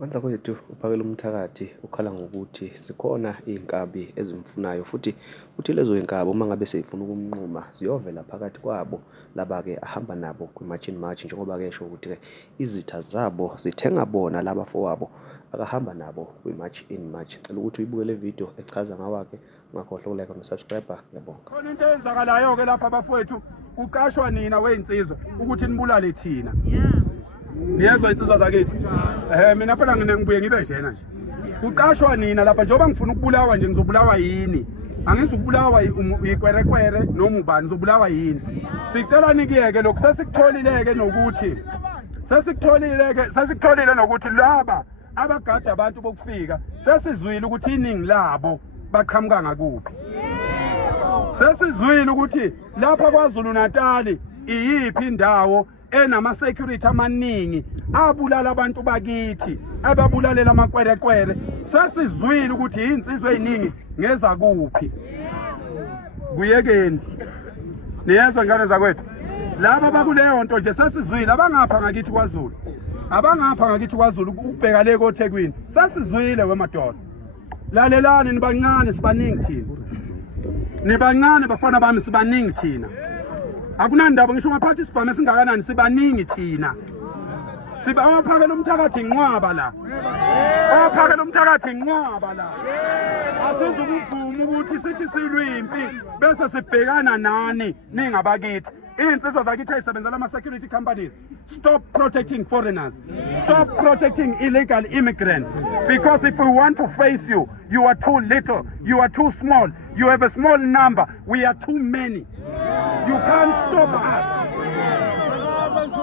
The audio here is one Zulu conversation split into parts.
Wenza kwethu uphakela umthakathi ukhala ngokuthi sikhona iy'nkabi ezimfunayo futhi lezo y'nkabi uma ngabe sey'funa ukumnquma ziyovela phakathi kwabo laba-ke ahamba nabo kwi-march in march, njengoba-ke esho ukuthi-ke izitha zabo zithenga bona laba fowabo akahamba nabo kwi-march in march. Ngicela ukuthi uyibuke le video echaza ngawakhe, ungakhohlwa ukulike no-subscribe. Ngiyabonga. Khona into eyenzakalayo-ke lapha bafowethu, kuqashwa nina wey'nsizwa ukuthi nibulale thina. Niyezwa insizwa zakithi? Mina phela ngibuye ngibe njena nje. Kuqashwa nina lapha, njengoba ngifuna ukubulawa nje ngizobulawa yini? Angizukubulawa ikwerekwere noma ubani, ngizobulawa yini? Sicela nikiyeke lokhu, sesikutholile-ke nokuthi sesikutholile nokuthi laba abagada abantu bokufika sesizwile ukuthi iningi labo baqhamuka ngakuphi. Sesizwile ukuthi lapha KwaZulu Natal iyiphi indawo enama-security amaningi abulala abantu bakithi, ababulalela amakwerekwere. Sesizwile ukuthi iy'nsizwa ey'ningi ngeza kuphi. Kuyekeni niyezwa ngane zakwethu, laba bakuleyo nto nje sesizwile. Abangapha ngakithi KwaZulu, abangapha ngakithi KwaZulu ukubheka le koThekwini, sesizwile wemadoda. Lalelani nibancane, sibaningi thina. Nibancane bafana bami, sibaningi thina. Akunandaba ngisho ngaphathi isibhamu esingakanani, sibaningi thina. Ophakela umthakathi inqwaba la, ophakela umthakathi inqwaba la. Asizukuvuma ukuthi sithi silwimpi bese sibhekana nani ningabakithi. Iy'nsizwa zakithi ey'sebenzela ama-security companies, stop protecting foreigners, stop protecting illegal immigrants, because if we want to face you, you are too little, you are too small, you have a small number, we are too many. You can't stop us.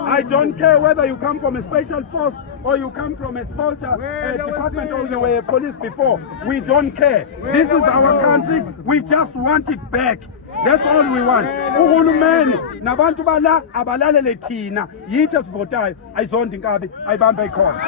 I don't care whether you come from a special force or you come from a soldier department or you were a police before. We don't care. This is our country. We just want it back. That's all we want. Uhulumeni nabantu bala abalalele thina yithi esivotayo ayizonda inkabi ayibambe ikhona.